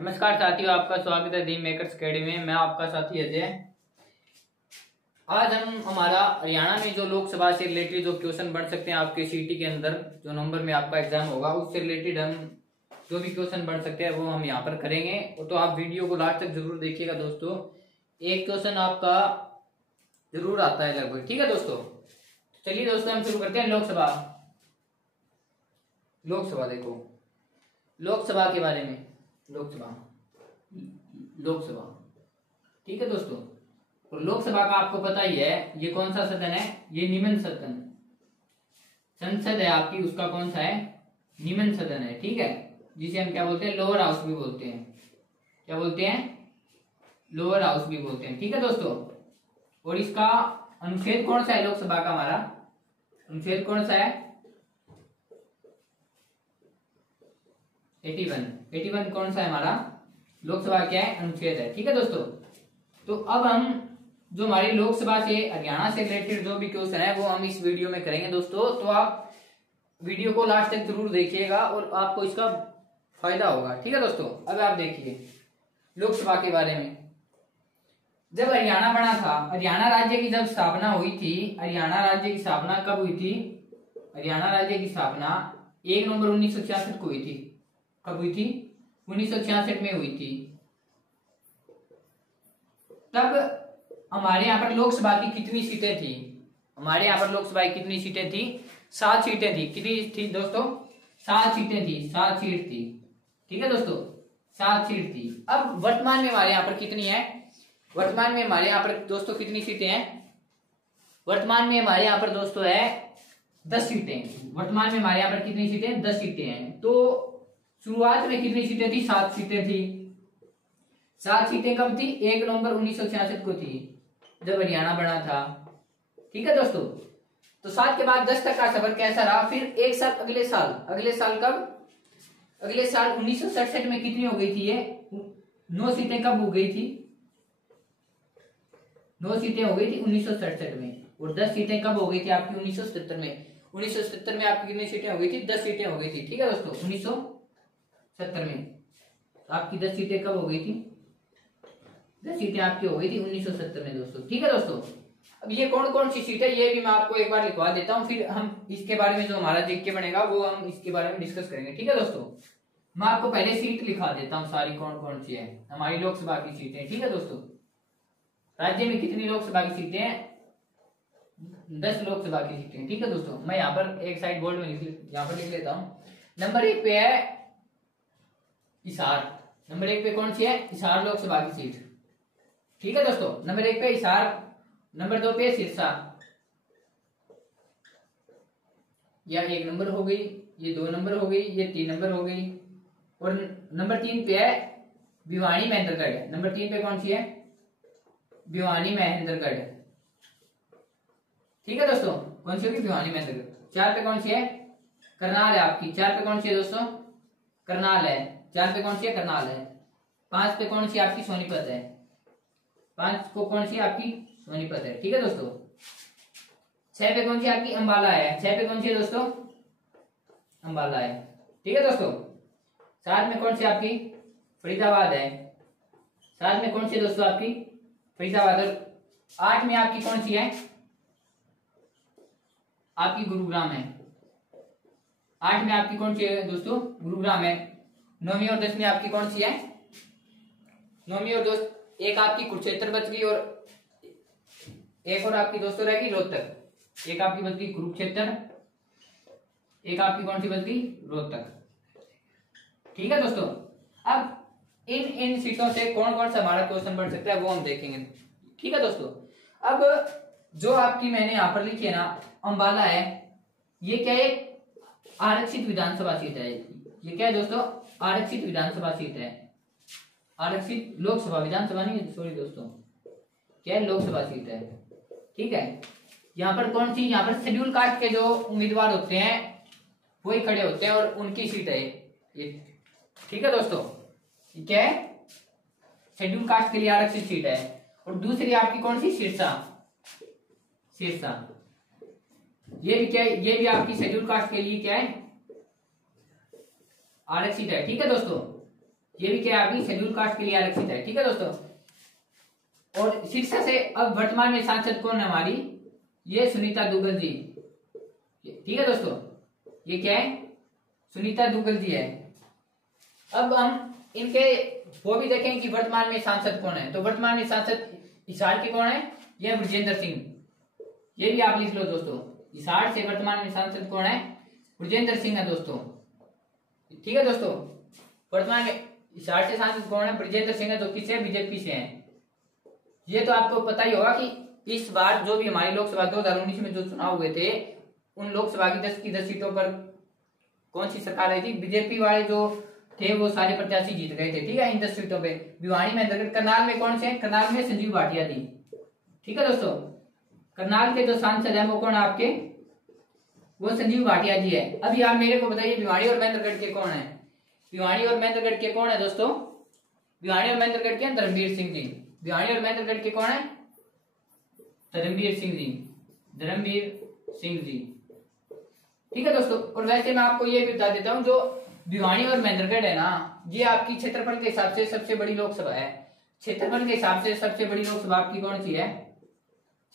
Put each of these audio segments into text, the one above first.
नमस्कार साथियों, आपका स्वागत है दी मेकर्स अकेडमी में। मैं आपका साथी अजय। आज हम हमारा हरियाणा में जो लोकसभा से रिलेटेड जो क्वेश्चन बन सकते हैं आपके सीटी के अंदर जो नवंबर में आपका एग्जाम होगा उससे रिलेटेड हम जो भी क्वेश्चन बन सकते हैं वो हम यहाँ पर करेंगे। तो आप वीडियो को लास्ट तक जरूर देखिएगा दोस्तों। एक क्वेश्चन आपका जरूर आता है लगभग, ठीक है दोस्तों। चलिए दोस्तों हम शुरू करते हैं। लोकसभा देखो, लोकसभा के बारे में, लोकसभा ठीक है दोस्तों। और लोकसभा का आपको पता ही है ये कौन सा सदन है, ये निम्न सदन संसद है आपकी, उसका कौन सा है, निम्न सदन है, ठीक है। जिसे हम क्या बोलते हैं, लोअर हाउस भी बोलते हैं। क्या बोलते हैं, लोअर हाउस भी बोलते हैं, ठीक है दोस्तों। और इसका अनुच्छेद कौन सा है लोकसभा का, हमारा अनुच्छेद कौन सा है, 81 कौन सा है हमारा लोकसभा क्या है, अनुच्छेद है, ठीक है दोस्तों। तो अब हम जो हमारी लोकसभा से हरियाणा से रिलेटेड जो भी क्वेश्चन है वो हम इस वीडियो में करेंगे दोस्तों। तो आप वीडियो को लास्ट तक जरूर देखिएगा और आपको इसका फायदा होगा, ठीक है दोस्तों। अब आप देखिए लोकसभा के बारे में। जब हरियाणा बना था, हरियाणा राज्य की जब स्थापना हुई थी, हरियाणा राज्य की स्थापना कब हुई थी, हरियाणा राज्य की स्थापना 1 नवंबर 1966 को हुई थी। कब हुई थी, 1966 में हुई थी। तब हमारे यहाँ पर लोकसभा की कितनी सीटें थी, हमारे यहाँ पर लोकसभा की कितनी सीटें थी, 7 सीटें थी। कितनी थी दोस्तों, 7 सीटें थी, 7 सीट थी, ठीक है दोस्तों, 7 सीट थी। अब वर्तमान में हमारे यहाँ पर कितनी है, वर्तमान में हमारे यहाँ पर दोस्तों कितनी सीटें हैं, वर्तमान में हमारे यहाँ पर दोस्तों है 10 सीटें। वर्तमान में हमारे यहाँ पर कितनी सीटें, 10 सीटें हैं। तो शुरुआत में कितनी सीटें थी, 7 सीटें थी। 7 सीटें कब थी, 1 नवंबर 1966 को थी जब हरियाणा बना था, ठीक है दोस्तों। तो 7 के बाद 10 तक का सफर कैसा रहा, फिर एक साल अगले साल कब, अगले साल 1967 में कितनी हो गई थी, ये 9 सीटें कब हो गई थी, 9 सीटें हो गई थी 1967 में। और 10 सीटें कब हो गई थी आपकी 1977 में। 1977 में आपकी कितनी सीटें हो गई थी, 10 सीटें हो गई थी, ठीक है दोस्तों। 1970 में आपकी 10 सीटें कब हो गई थी, 10 सीटें आपकी हो गई थी 1970 में दोस्तों, ठीक है दोस्तों। अब ये कौन कौन सी सीट है ये भी मैं आपको एक बार लिखवा देता हूँ, फिर हम इसके बारे में जो हमारा जीके बनेगा वो हम इसके बारे में डिस्कस करेंगे, ठीक है दोस्तों। मैं आपको पहले सीट लिखा देता हूँ सारी कौन कौन सी है हमारी लोकसभा की सीटें, ठीक है दोस्तों। राज्य में कितनी लोकसभा की सीटें हैं, 10 लोकसभा की सीटें, ठीक है दोस्तों। मैं यहाँ पर एक साइड बोर्ड में यहाँ पर लिख लेता हूँ। नंबर 1 पे है हिसार, नंबर 1 पे कौन सी है, हिसार लोकसभा की सीट, ठीक है दोस्तों। नंबर 1 पे हिसार, नंबर 2 पे सिरसा, या 1 नंबर हो गई, ये 2 नंबर हो गई, ये 3 नंबर हो गई। और नंबर 3 पे है भिवानी महेंद्रगढ़। नंबर 3 पे कौन सी है, भिवानी महेंद्रगढ़, ठीक है दोस्तों। कौन सी होगी, भिवानी महेंद्रगढ़। 4 पे कौन सी है, करनाल है आपकी। 4 पे कौन सी है दोस्तों, करनाल है। 4 पे कौन सी है, करनाल है। 5 पे कौन सी आपकी, सोनीपत है। 5 को कौन सी आपकी, सोनीपत है, ठीक है दोस्तों। 6 पे कौन सी आपकी, अंबाला है। 6 पे कौन सी है दोस्तों, अंबाला है, ठीक है दोस्तों। 7 में कौन सी आपकी, फरीदाबाद है। 7 में कौन सी है दोस्तों आपकी, फरीदाबाद। 8 में आपकी कौन सी है, आपकी गुरुग्राम है। 8 में आपकी कौन सी है दोस्तों, गुरुग्राम है। 9वीं और 10वीं आपकी कौन सी है, 9वीं और दोस्त एक आपकी कुरुक्षेत्र बच गई और एक और आपकी दोस्तों रहेगी रोहतक। एक आपकी बच गई कुरुक्षेत्र, एक आपकी कौन सी बच गई, रोहतक, ठीक है दोस्तों। अब इन सीटों से कौन कौन सा हमारा क्वेश्चन बन सकता है वो हम देखेंगे, ठीक है दोस्तों। अब जो आपकी मैंने यहाँ पर लिखी है ना, अंबाला है, ये क्या है, आरक्षित विधानसभा सीट है। ये क्या है दोस्तों, आरक्षित विधानसभा सीट है। आरक्षित लोकसभा, विधानसभा नहीं है, सॉरी दोस्तों, क्या है, लोकसभा सीट है, ठीक है। यहाँ पर कौन सी, यहाँ पर शेड्यूल कास्ट के जो उम्मीदवार होते हैं वही खड़े होते हैं और उनकी सीट है ये, ठीक है दोस्तों। क्या है, शेड्यूल कास्ट के लिए आरक्षित सीट है। और दूसरी आपकी कौन सी, सिरसा, सिरसा ये भी क्या है, ये भी आपकी शेड्यूल कास्ट के लिए क्या है, आरक्षित है, ठीक है दोस्तों। ये भी क्या है आपकी शेड्यूल कास्ट के लिए आरक्षित है। ठीक है दोस्तों। और शिक्षा से अब वर्तमान में सांसद कौन है हमारी, ये सुनीता दुग्गल जी। ठीक है दोस्तों, ये क्या है, सुनीता दुग्गल जी है। अब हम इनके वो भी देखें कि वर्तमान में सांसद कौन है। तो वर्तमान में सांसद हिसार के कौन है, ये ब्रजेंद्र सिंह। ये भी आप लिख लो दोस्तों, हिसार से वर्तमान में सांसद कौन है, ब्रजेंद्र सिंह है दोस्तों। ठीक है दोस्तों, वर्तमान में हिसार से सांसद कौन है, ब्रजेंद्र सिंह है, जो किससे, बीजेपी से है। ये तो आपको पता ही होगा कि इस बार जो भी हमारी लोकसभा 2019 में जो चुनाव हुए थे, उन लोकसभा की 10 सीटों पर कौन सी सरकार आई थी, बीजेपी वाले जो थे वो सारे प्रत्याशी जीत गए थे। ठीक है, इन 10 सीटों पे भिवानी में, करनाल में कौन से, करनाल में संजीव भाटिया थी। ठीक है दोस्तों, करनाल के जो सांसद है वो कौन है आपके, वो संजीव भाटिया जी है। अभी आप मेरे को बताइए भिवानी और महेंद्रगढ़ के कौन है, भिवानी और महेंद्रगढ़ के कौन है दोस्तों, भिवानी और महेंद्रगढ़ के धर्मवीर सिंह जी। भिवानी और महेंद्रगढ़ के कौन है, धर्मवीर सिंह जी, धर्मवीर सिंह जी। ठीक है दोस्तों, और वैसे मैं आपको ये भी बता देता हूँ, जो भिवानी और महेंद्रगढ़ है ना, ये आपकी क्षेत्रफल के हिसाब से सबसे बड़ी लोकसभा है। क्षेत्रफल के हिसाब से सबसे बड़ी लोकसभा आपकी कौन सी है,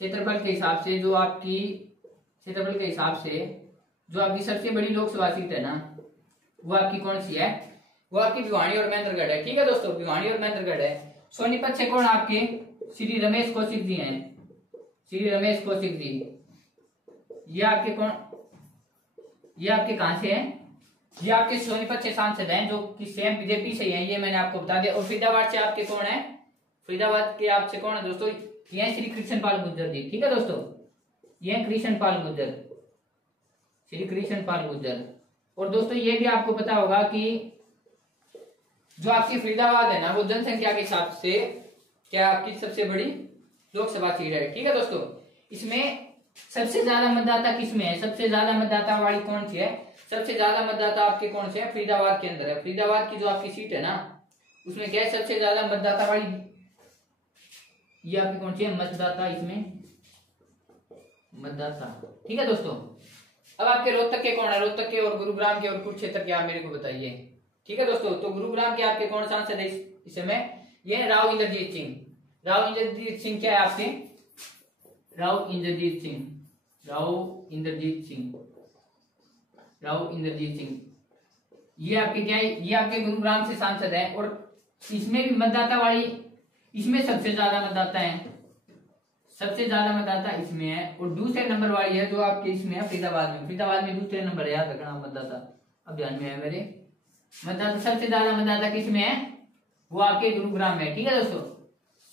क्षेत्रफल के हिसाब से जो आपकी, क्षेत्रफल के हिसाब से जो आपकी सबसे बड़ी लोकसभा सीट है ना, वो आपकी कौन सी है, वो आपकी भिवानी और महेंद्रगढ़ है। ठीक है दोस्तों, भिवानी और महेंद्रगढ़ है। सोनीपत से कौन आपके, श्री रमेश कौशिक जी हैं, श्री रमेश कौशिक जी। ये आपके कौन, ये आपके कहां से हैं, ये आपके सोनीपत से सांसद हैं, जो कि सेम बीजेपी से हैं, ये मैंने आपको बता दिया। और फरीदाबाद से आपके कौन है, फरीदाबाद के आपसे कौन है दोस्तों, ये श्री कृष्ण पाल गुर्जर जी। ठीक है दोस्तों, ये कृष्ण पाल गुर्जर, श्री कृष्ण पाल गुर्जर। और दोस्तों ये भी आपको पता होगा कि जो आपकी फरीदाबाद है ना, वो जनसंख्या के हिसाब से क्या आपकी सबसे बड़ी लोकसभा सीट है। ठीक है दोस्तों, इसमें सबसे ज्यादा मतदाता किसमें है, सबसे ज्यादा मतदाता वाली कौन सी है, सबसे ज्यादा मतदाता आपके कौन से है, फरीदाबाद के अंदर है। फरीदाबाद की जो आपकी सीट है ना, उसमें क्या है, सबसे ज्यादा मतदाता वाली ये आपकी कौन सी है, मतदाता, इसमें मतदाता। ठीक है दोस्तों, अब आपके रोहतक के कौन है, रोहतक के और गुरुग्राम के और कुरुक्षेत्र के आप मेरे को बताइए। ठीक है दोस्तों, तो गुरुग्राम के आपके कौन सांसद है इस समय, ये है राव इंद्रजीत सिंह। राव इंद्रजीत सिंह क्या है आपके, राव इंद्रजीत सिंह, राव इंद्रजीत सिंह, राव इंद्रजीत सिंह। ये आपके क्या है, ये आपके गुरुग्राम से सांसद है। और इसमें भी मतदाता वाली, इसमें सबसे ज्यादा मतदाता है, सबसे ज्यादा मतदाता इसमें है। और दूसरे नंबर वाली है जो आपके इसमें है फरीदाबाद में, फरीदाबाद में दूसरे नंबर है, याद रखना मतदाता, अब ध्यान में है मेरे, मतदाता सबसे ज्यादा मतदाता किसमें है, वो आपके गुरुग्राम में। ठीक है दोस्तों,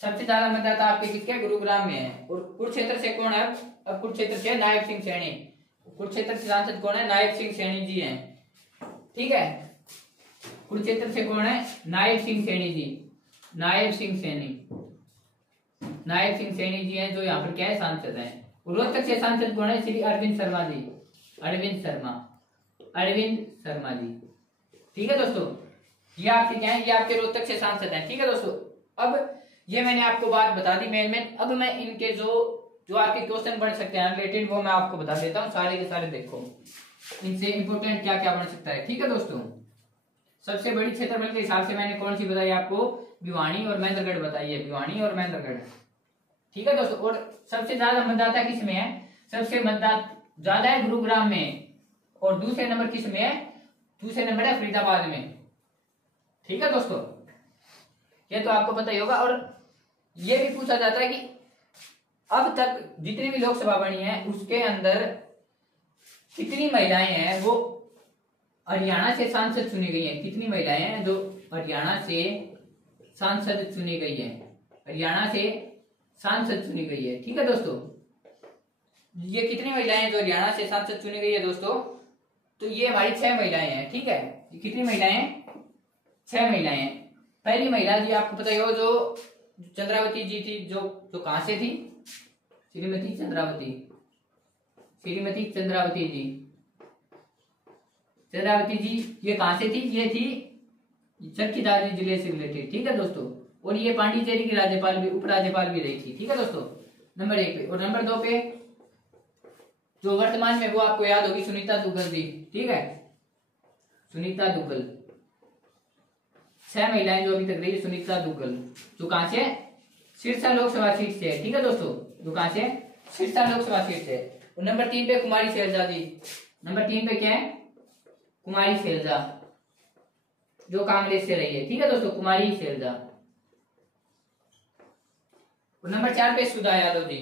सबसे ज्यादा मतदाता आपके किसके, गुरुग्राम में है। और कुरुक्षेत्र से कौन है, अब कुरुक्षेत्र से नायब सिंह सैनी, कुरुक्षेत्र से सांसद कौन है, नायब सिंह सैनी जी हैं। ठीक है, कुरुक्षेत्र से कौन है, नायब सिंह सैनी जी, नायब सिंह सैनी, नायब सिंह सैनी जी हैं, जो यहाँ पर क्या है, सांसद हैं। रोहतक से सांसद कौन है, श्री अरविंद शर्मा जी, अरविंद शर्मा, अरविंद शर्मा जी। ठीक है दोस्तों, ये आपके क्या है, ये आपके रोहतक से सांसद हैं। ठीक है दोस्तों, अब ये मैंने आपको बात बता दी मेन में। अब मैं इनके जो आपके क्वेश्चन बन सकते हैं रिलेटेड, वो मैं आपको बता देता हूँ सारे के सारे। देखो इनसे इंपोर्टेंट क्या क्या बन सकता है। ठीक है दोस्तों, सबसे बड़ी क्षेत्रफल के हिसाब से मैंने कौन सी बताई आपको, भिवानी और महेंद्रगढ़ बताई है, भिवानी और महेंद्रगढ़। ठीक है दोस्तों, और सबसे ज्यादा मतदाता किसमें है, सबसे मतदाता ज्यादा है गुरुग्राम में, और दूसरे नंबर किसमें है, दूसरे नंबर है फरीदाबाद में। ठीक है दोस्तों, ये तो आपको पता ही होगा। और ये भी पूछा जाता है कि अब तक जितनी भी लोकसभा बनी है उसके अंदर कितनी महिलाएं हैं वो हरियाणा से सांसद चुनी गई हैं, कितनी महिलाएं हैं जो हरियाणा से सांसद चुनी गई है, हरियाणा से सांसद चुनी गई है। ठीक है दोस्तों, ये कितनी महिलाएं हैं जो हरियाणा से सांसद चुनी गई है दोस्तों, तो ये हमारी 6 महिलाएं हैं। ठीक है, ये कितनी महिलाएं हैं, 6 महिलाएं हैं। पहली महिला जी आपको पता ही हो, जो चंद्रावती जी थी, जो कहां से थी, श्रीमती चंद्रावती, श्रीमती चंद्रावती जी, चंद्रावती जी ये कहां से थी, ये थी चरखीदार जिले से रिलेटेड। ठीक है दोस्तों, और ये पांडिचेरी की राज्यपाल भी, उपराज्यपाल भी रही थी। ठीक है दोस्तों, नंबर 1 पे। और नंबर 2 पे जो वर्तमान में, वो आपको याद होगी, सुनीता दुग्गल जी। ठीक है, सुनीता दुग्गल, 6 महिलाएं जो अभी तक रही, सुनीता दुग्गल, जो कहां से, सिरसा लोकसभा सीट से है। ठीक है दोस्तों, जो कहां से, सिरसा लोकसभा सीट से। और नंबर 3 पे कुमारी शैलजा जी, नंबर 3 पे क्या है, कुमारी शैलजा, जो कांग्रेस से रही है। ठीक है दोस्तों, कुमारी शैलजा। और नंबर 4 पे सुधा यादव जी,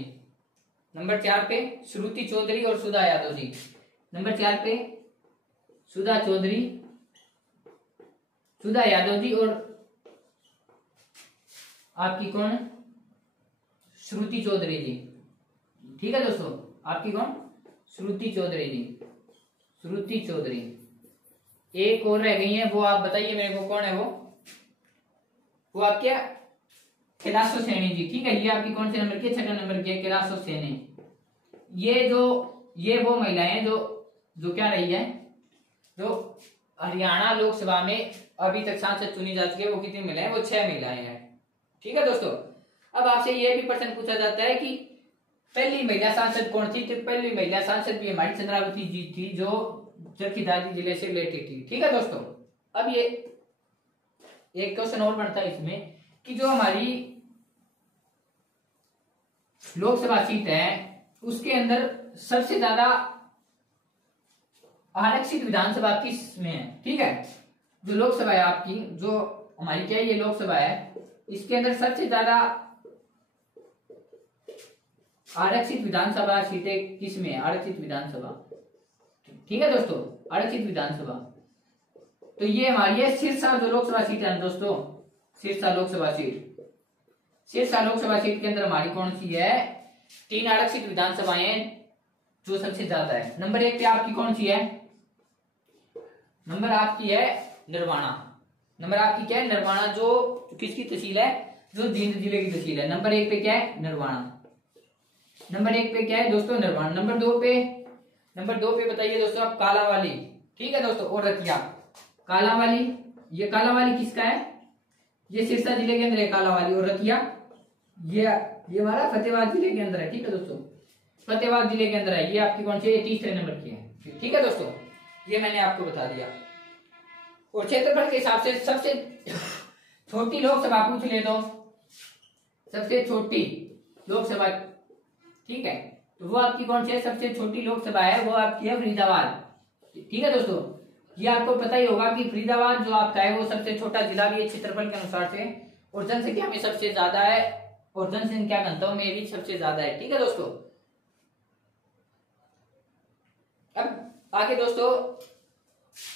नंबर 4 पे श्रुति चौधरी और सुधा यादव जी, नंबर 4 पे सुधा चौधरी, सुधा यादव जी और आपकी कौन, श्रुति चौधरी जी। ठीक है दोस्तों, आपकी कौन, श्रुति चौधरी जी, श्रुति चौधरी। एक और रह गई है, वो आप बताइए मेरे को कौन है वो आपके कैलाशो सैनी जी। ठीक है, ये आपकी कौन से नंबर की, 6 नंबर की, कैलाशो सैनी। ये वो महिलाएं हैं जो क्या रही है, जो हरियाणा लोकसभा में अभी तक सांसद चुनी जा चुकी है। वो कितनी महिलाएं, वो 6 महिलाएं हैं। ठीक है दोस्तों, अब आपसे ये भी प्रश्न पूछा जाता है कि पहली महिला सांसद कौन थी। तो पहली महिला सांसद भी हमारी चंद्रावती जी थी, जो चरखी दादरी जिले से रिलेटेड थी। ठीक है दोस्तों, अब ये एक क्वेश्चन और बनता है इसमें कि जो हमारी लोकसभा सीट है उसके अंदर सबसे ज्यादा आरक्षित विधानसभा किस में है। ठीक है, जो लोकसभा है आपकी, जो हमारी क्या है, ये लोकसभा है, इसके अंदर सबसे ज्यादा आरक्षित विधानसभा सीटें किस में है, आरक्षित विधानसभा। ठीक है दोस्तों, आरक्षित विधानसभा तो ये हमारी है सिरसा जो लोकसभा सीट है दोस्तों, सिरसा लोकसभा सीट। सिरसा लोकसभा सीट के अंदर हमारी कौन सी है, 3 आरक्षित विधानसभाएं जो सबसे ज्यादा है। नंबर 1 पे आपकी कौन सी है, नंबर आपकी है नरवाना। नंबर आपकी क्या है, नरवाना, जो किसकी तहसील है, जो जींद जिले की तहसील है। नंबर 1 पे क्या है, नरवाना। नंबर 1 पे क्या है दोस्तों, नरवाना। नंबर 2 पे बताइए दोस्तों आप, कालावाली। ठीक है दोस्तों, और रतिया। कालावाली, ये कालावाली किसका है, ये सिरसा जिले के अंदर है कालावाली। और रतिया ये हमारा फतेहाबाद जिले के अंदर है। ठीक है दोस्तों, फतेहाबाद जिले के अंदर है। ये आपकी कौन सी है, 3 नंबर की है। ठीक है दोस्तों, ये मैंने आपको बता दिया। और क्षेत्रफल के हिसाब से सबसे छोटी लोकसभा पूछ ले तो, सबसे छोटी लोकसभा, ठीक है, तो वो आपकी कौन सी है, सबसे छोटी लोकसभा है वो आपकी है फरीदाबाद। ठीक है दोस्तों, ये आपको पता ही होगा कि फरीदाबाद जो आपका है वो सबसे छोटा जिला भी है क्षेत्रफल के अनुसार से, और जनसंख्या में सबसे ज्यादा है, और जनसंख्या घनत्व में भी सबसे ज्यादा है। ठीक है दोस्तों, अब आगे दोस्तों,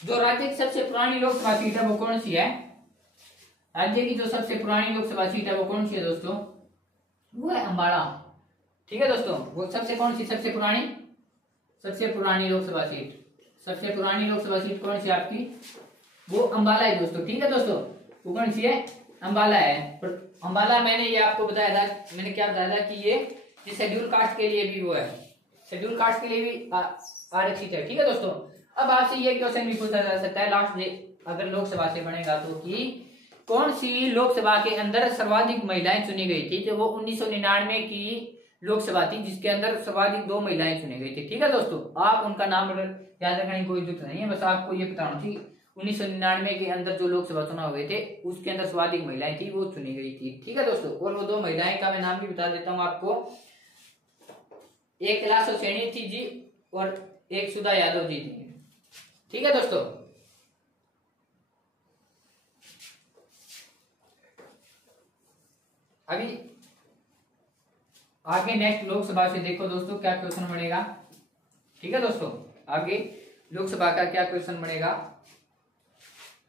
जो राज्य की सबसे पुरानी लोकसभा सीट है वो कौन सी है, राज्य की जो सबसे पुरानी लोकसभा सीट है वो कौन सी है दोस्तों, वो है अम्बाड़ा। ठीक है दोस्तों, वो सबसे कौन सी, सबसे पुरानी लोकसभा सीट, सबसे पुरानी लोकसभा सीट कौन सी आपकी, वो अम्बाला है दोस्तों। ठीक है दोस्तों, वो कौन सी है, अम्बाला है। पर अम्बाला मैंने ये आपको बताया था, मैंने क्या बताया था कि ये शेड्यूल कास्ट के लिए भी वो है, शेड्यूल कास्ट के लिए भी आरक्षित है। ठीक है दोस्तों, अब आपसे ये क्वेश्चन भी पूछा जा सकता है लास्ट डे अगर लोकसभा से बनेगा तो, कि कौन सी लोकसभा के अंदर सर्वाधिक महिलाएं चुनी गई थी। तो वो 1999 की लोकसभा थी जिसके अंदर सर्वाधिक 2 महिलाएं चुनी गई थी। ठीक है दोस्तों, आप उनका नाम याद रखने की कोई जरूरत नहीं है, बस आपको ये बताना थी 1999 के अंदर जो लोकसभा चुनाव हुए थे उसके अंदर सर्वाधिक महिलाएं थी वो चुनी गई थी। ठीक है दोस्तों, और वो 2 महिलाएं का मैं नाम भी बता देता हूँ आपको, एक कैलाशो सैनी थी जी और एक सुधा यादव जी थी। ठीक है दोस्तों, अभी आगे नेक्स्ट लोकसभा से देखो दोस्तों क्या क्वेश्चन बनेगा। ठीक है दोस्तों, आगे लोकसभा का क्या क्वेश्चन बनेगा।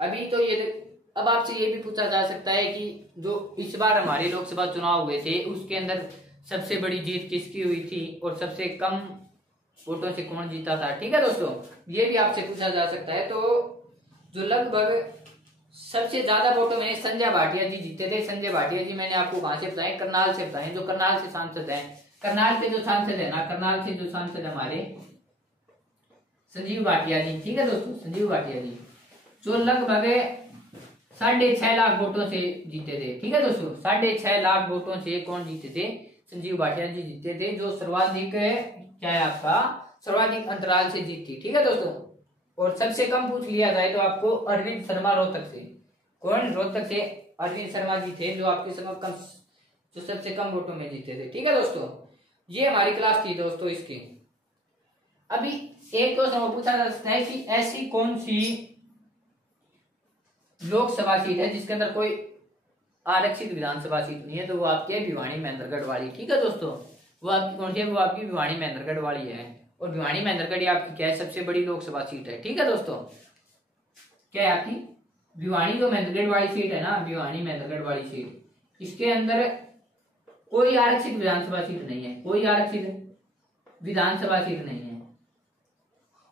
अभी तो ये अब आपसे ये भी पूछा जा सकता है कि जो इस बार हमारे लोकसभा चुनाव हुए थे उसके अंदर सबसे बड़ी जीत किसकी हुई थी और सबसे कम वोटों से कौन जीता था। ठीक है दोस्तों, ये भी आपसे पूछा जा सकता है। तो जो लगभग सबसे ज्यादा वोटों में संजय भाटिया जी जीते थे। संजय भाटिया जी मैंने आपको कहां से बताए, करनाल से बताए, जो करनाल से सांसद हैं। करनाल के जो सांसद है ना, करनाल से जो सांसद हमारे संजीव भाटिया जी। ठीक है दोस्तों, संजीव भाटिया जी जो लगभग 6.5 लाख वोटों से जीते थे। ठीक है दोस्तों, 6.5 लाख वोटों से कौन जीते थे, संजीव भाटिया जी जीते थे, जो सर्वाधिक क्या है आपका, सर्वाधिक अंतराल से जीत थी। ठीक है दोस्तों, और सबसे कम पूछ लिया जाए तो आपको अरविंद शर्मा रोहतक से, कौन? रोहतक से अरविंद शर्मा जी थे जो आपके समय कम जो सबसे कम वोटों में जीते थे। ठीक है दोस्तों, ये हमारी क्लास थी दोस्तों इसकी। अभी एक क्वेश्चन पूछा जा सकता है कि ऐसी कौन सी लोकसभा सीट है जिसके अंदर कोई आरक्षित विधानसभा सीट नहीं है, तो वो आपकी है भिवानी महेंद्रगढ़ वाली। ठीक है दोस्तों, वो आपकी कौन सी है? वो आपकी भिवानी महेंद्रगढ़ वाली है। और भिवानी महेंद्रगढ़ आपकी क्या है? सबसे बड़ी लोकसभा सीट है। ठीक है दोस्तों, क्या है आपकी भिवानी जो महेंद्रगढ़ वाली सीट है ना, भिवानी महेंद्रगढ़ वाली सीट, इसके अंदर कोई आरक्षित विधानसभा सीट नहीं है, कोई आरक्षित विधानसभा सीट नहीं है।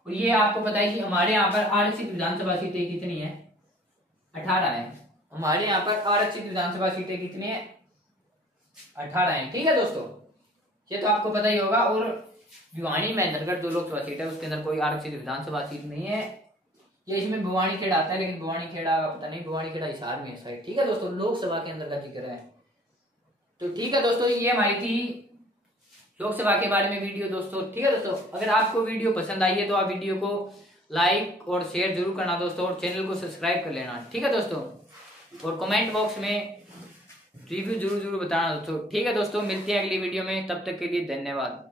और ये आपको पता है कि हमारे यहाँ पर आरक्षित विधानसभा सीटें कितनी है? 18 है। हमारे यहाँ पर आरक्षित विधानसभा सीटें कितनी है? 18 है। ठीक है दोस्तों, ये तो आपको पता ही होगा। और भिवानी महेंद्रगढ़ जो लोकसभा सीट है उसके अंदर कोई आरक्षित विधानसभा सीट नहीं है। ये इसमें भिवानी खेड़ा आता है, लेकिन भिवानी खेड़ा पता नहीं, भिवानी खेड़ा हिसार में है। ठीक है दोस्तों, लोकसभा के अंदर का जिक्र है। तो ठीक है दोस्तों, ये हमारी थी लोकसभा के बारे में वीडियो दोस्तों। ठीक है दोस्तों, अगर आपको वीडियो पसंद आई है तो आप वीडियो को लाइक और शेयर जरूर करना दोस्तों, और चैनल को सब्सक्राइब कर लेना। ठीक है दोस्तों, और कमेंट बॉक्स में रिव्यू जरूर बताना दोस्तों। ठीक है दोस्तों, मिलते हैं अगली वीडियो में, तब तक के लिए धन्यवाद।